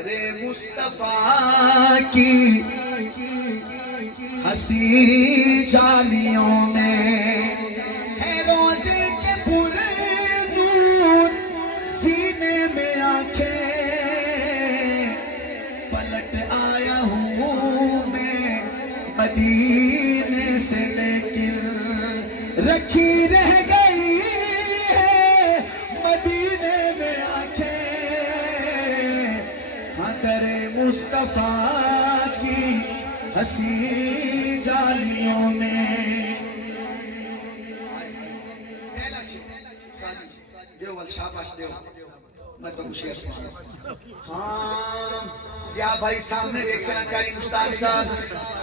दरे मुस्तफा की हंसी जालियों में है रोजे के पूरे नूर, सीने में आंखें पलट आया हूँ मैं मदीने से, लेकिन रखी रह गई है मदीने में आंखें। हाँ दरे मुस्तफा की हंसी जालियों में। शाबाश देव, मैं तो शेर सुना। हाँ जिया भाई सामने देखना कारी मुश्ताक साहब,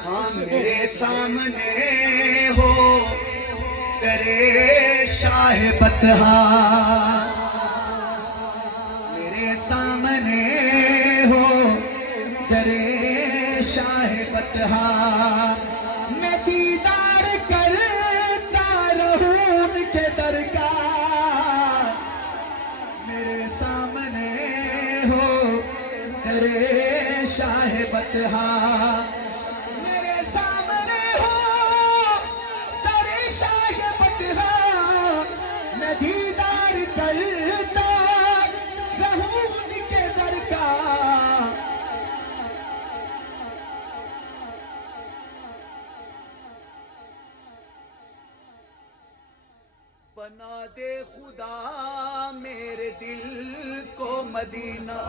हाँ मेरे सामने हो तेरे शाह बतहा, मेरे सामने हो तेरे शाह बतहा, मैं दीदार करता रहूं उनके दर का, मेरे सामने हो तेरे शाह बतहा, मेरे सामने हो तेरे शाह बतहा, मैं दीदार करता रहूं उनके दर का। बना दे खुदा मेरे दिल को मदीना।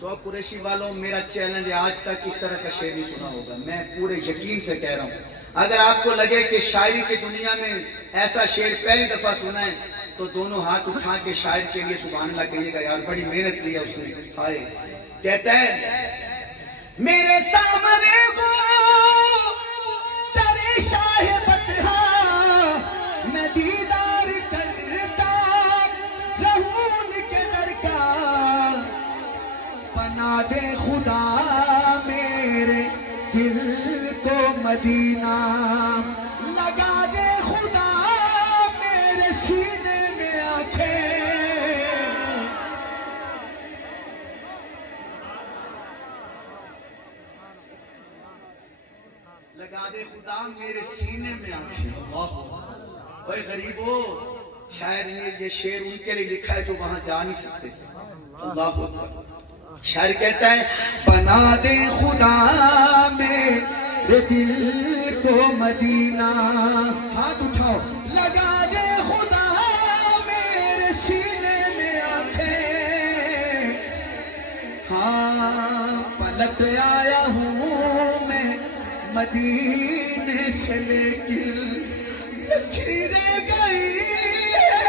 तो कुरैशी वालों, मेरा चैलेंज है, आज तक इस तरह का शेर नहीं सुना होगा। मैं पूरे यकीन से कह रहा हूं, अगर आपको लगे कि शायरी की दुनिया में ऐसा शेर पहली दफा सुना है तो दोनों हाथ उठा के शायर के लिए सुभान अल्लाह कहिएगा। यार बड़ी मेहनत की है उसने। हाय कहता है मेरे सामने वो तेरे शाह बतहा, मैं दीदार करता रहूं उनके दर का, बना दे खुदा मेरे दिल को मदीना, लगा दे खुदा मेरे सीने में आंखें, लगा दे खुदा मेरे सीने में आंखें। भाई गरीबो, शायर ने ये शेर उनके लिए लिखा है जो वहां जा नहीं सकते। अल्लाह अकबर। शायर कहता है बना दे खुदा मेरे दिल को मदीना, हाथ उठाओ, लगा दे खुदा मेरे सीने में आंखें। हाँ पलट आया हूँ मैं मदीने से, लेकिन रखी रह गई है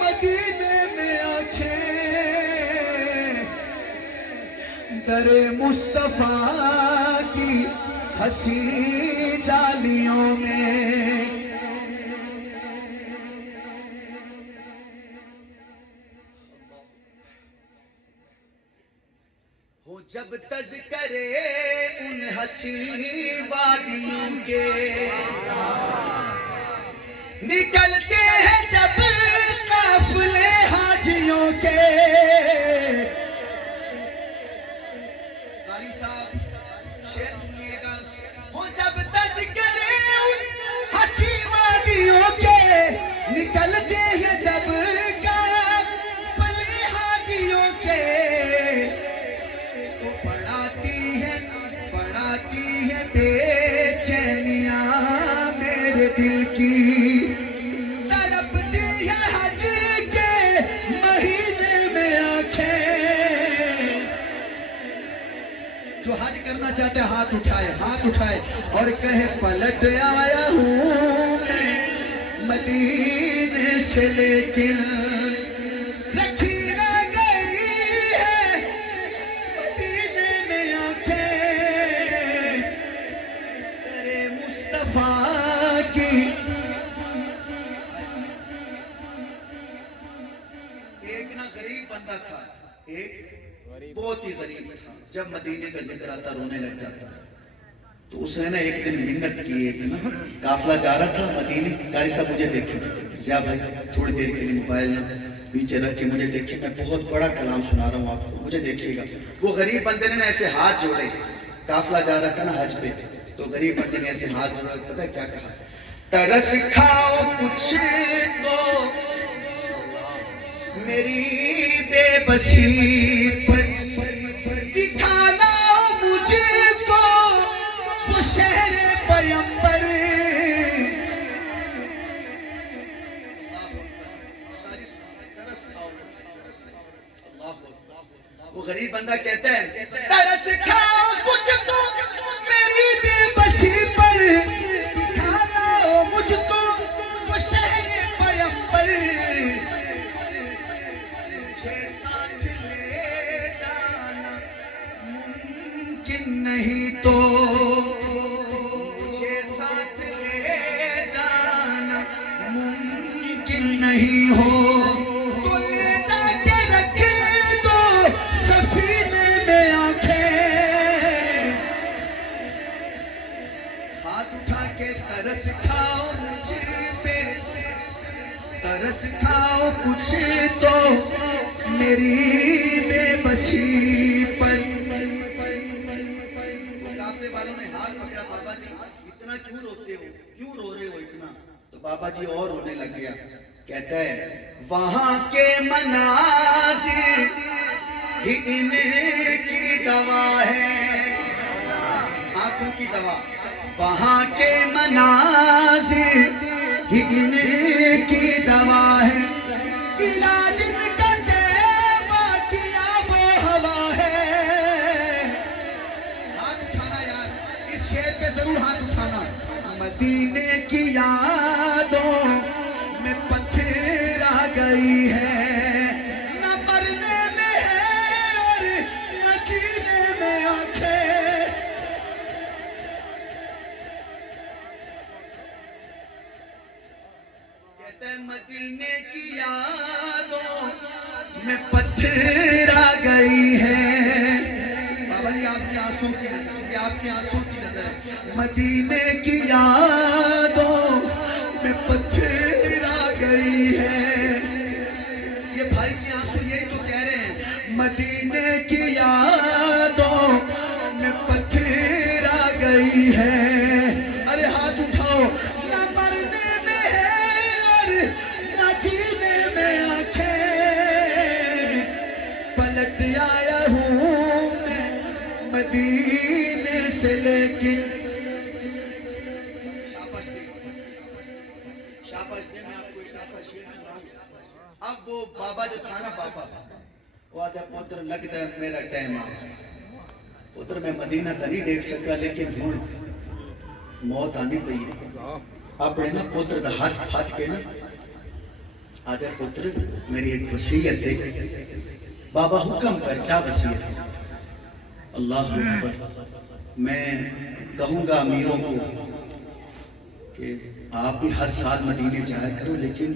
मदीने में आंखें। दरे मुस्तफा की हंसी जालियों में। हो जब तज़किरे उन हंसी वादियों के, निकलते हैं जब काफिले हाजियों के। कारी साहब शेर सुनिएगा। हो जब तज़किरे उन हंसी वादियों के, निकलते हैं जब काफिले हाजियों के, तो पढ़ाती है बेचैनियां मेरे दिल की, तड़पती है हज के महीने में आंखें। जो हज करना चाहते हाथ उठाए, हाथ उठाए और कहे पलट आया हूँ मैं मदीने से, लेकिन रखी रह गई है मदीने में आंखें। तेरे मुस्तफा की एक ना गरीब बंदा था, एक बहुत ही गरीब था। जब मदीने का जिक्र आता रोने लग जाता। तो उसने ना एक दिन मिन्नत की, एक ना काफिला जा रहा था मदीने। कारी साहब मुझे देखे, जिया भाई थोड़ी देर के लिए मोबाइल ना पीछे रख के मुझे देखिए, मैं बहुत बड़ा कलाम सुना रहा हूँ आपको, मुझे देखिएगा। वो गरीब बंदे ने ऐसे हाथ जोड़े, काफिला जा रहा था ना हज पे, तो गरीब बंदे ने ऐसे हाथ जोड़े, पता है क्या कहा? तरस खाओ कुछ तो मेरी बेबसी पर, दिखाना मुझको वो शहर पैगंबर। वो गरीब बंदा कहता है तरस खाओ कुछ तो मेरी बेबसी पर, दिखाना मुझको वो शहर पैगंबर। मुझे साथ ले जाना मुमकिन नहीं तो, मुझे साथ ले जाना मुमकिन नहीं हो, तो ले जाके रख दो सफीने में आंखें। हाथ उठा के तरस खाओ मुझ पे, तरस खाओ कुछ तो मेरी बेबसी पर। काफले वालों ने हाथ पकड़ा, बाबा जी इतना क्यों रोते हो, क्यों रो रहे हो इतना? तो बाबा जी और रोने लग गया। कहता है वहां के मनाजिर ही इनकी दवा है, आंखों की दवा। वहां के मनाजिर ही इनकी दवा है, इलाज इनका देवा की आबो हवा है। हाथ उठाना यार, इस शेर पे जरूर हाथ उठाना। मदीने की यादों में पत्थर आ गई है, न मरने में है और न जीने में आंखें। कहते हैं मदीने की यादों में पत्थर आ गई है। बाबा जी आपके आंसू की नजर, ये आपके आंसू की नजर है। मदीने की यादों में पत्थर आ गई है। ये भाई के आंसू यही तो कह रहे हैं, मदीने की यादों में पत्थर आ गई है। अरे हाथ उठाओ, ना मरने में है और ना जीने में आंखें। पलट आया हूँ मैं मदीने से, लेकिन शाबाश दे, मैं आपको एक ऐसा शेर सुनाऊं। अब वो बाबा जो था ना, बाबा वो आधा पुत्र लगता है मेरा टाइम आ गया। पुत्र मैं मदीना तो नहीं देख सका, लेकिन हूं मौत आनी पई है। अपने ना पुत्र का हाथ फाट के ना आधे पुत्र मेरी एक वसीयत है। बाबा हुक्म कर, क्या वसीयत है? अल्लाह अकबर। मैं कहूंगा अमीरों को कि आप भी हर साल मदीने जाया करो, लेकिन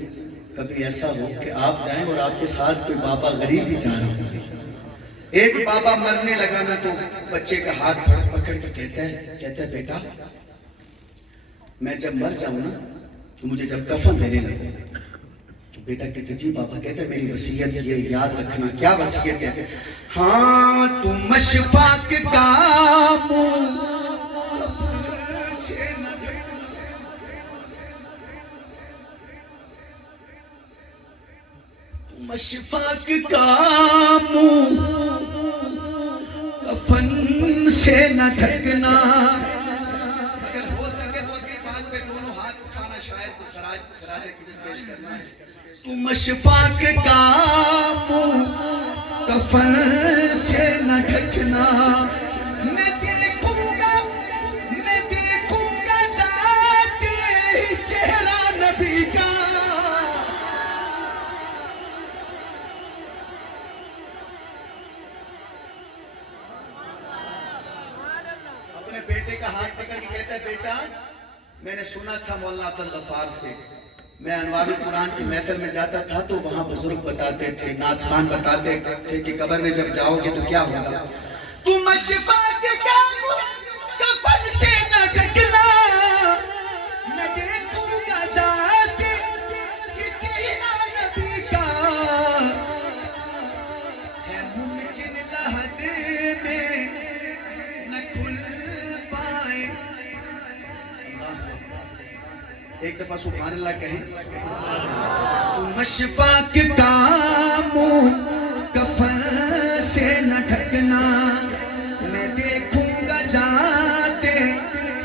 कभी ऐसा हो कि आप जाएं और आपके साथ कोई बाबा गरीब भी जा रहे हो। एक बाबा मरने लगा ना, तो बच्चे का हाथ पकड़ के कहता है बेटा मैं जब मर जाऊं ना, तो मुझे जब कफन देने लगे, तो बेटा कहते जी बाबा। कहते मेरी वसीयत ये याद रखना। क्या वसीयत है? हाँ तुम मशफाक का मशफाक का मुंह कफन से न ढकना। अगर हो सके तो अगली बात पे दोनों हाथ उठाना, शायद को खराजे की पेश करना है। तू मशफाक का मुंह कफन से न ढकना। मैं देखूंगा जाते ही चेहरा नबी का। बेटे का हाथ पकड़ के कहता है बेटा मैंने सुना था मौलाना अब्दुल गफ्फार से, मैं अनवारुल कुरान की महफिल में जाता था तो वहां बुजुर्ग बताते थे, नात खान बताते थे कि कब्र में जब जाओगे तो क्या होगा। तुम मशफाक का कफन से न ढकना, मैं देखूंगा जाके कि चेहरा नबी का। एक दफा सुभान अल्लाह कहें। तुम अशफाक का मुंह कफन से न ढकना, मैं देखूंगा जाते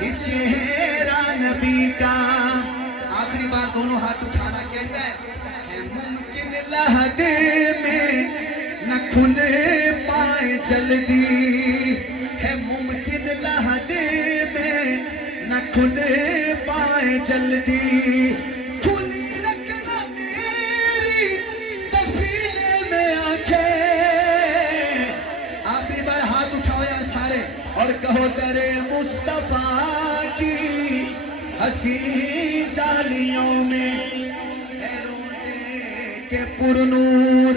ही चेहरा नबी का। आखिरी बार दोनों हाथ उठाना कहता है मुमकिन लहदे में न खुले पाए जल्दी, है मुमकिन लहदे में न खुले पाए जल्दी। खुली रखना मेरी दफीने में आंखें। आखिरी बार हाथ उठाओ यार सारे और कहो तेरे मुस्तफा की हंसी जालियों में रोज़े के पुरनूर